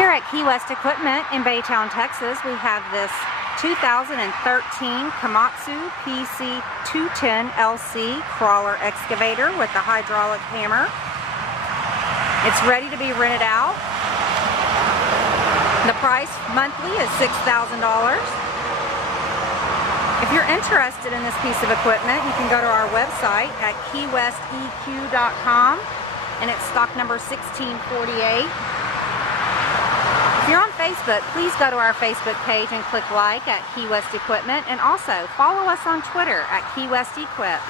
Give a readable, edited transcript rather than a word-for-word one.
Here at KeeWest Equipment in Baytown, Texas, we have this 2013 Komatsu PC210 LC crawler excavator with the hydraulic hammer. It's ready to be rented out. The price monthly is $6,000. If you're interested in this piece of equipment, you can go to our website at KeeWestEQ.com, and it's stock number 1648. If you're on Facebook, please go to our Facebook page and click like at KeeWest Equipment, and also follow us on Twitter at KeeWest Equip.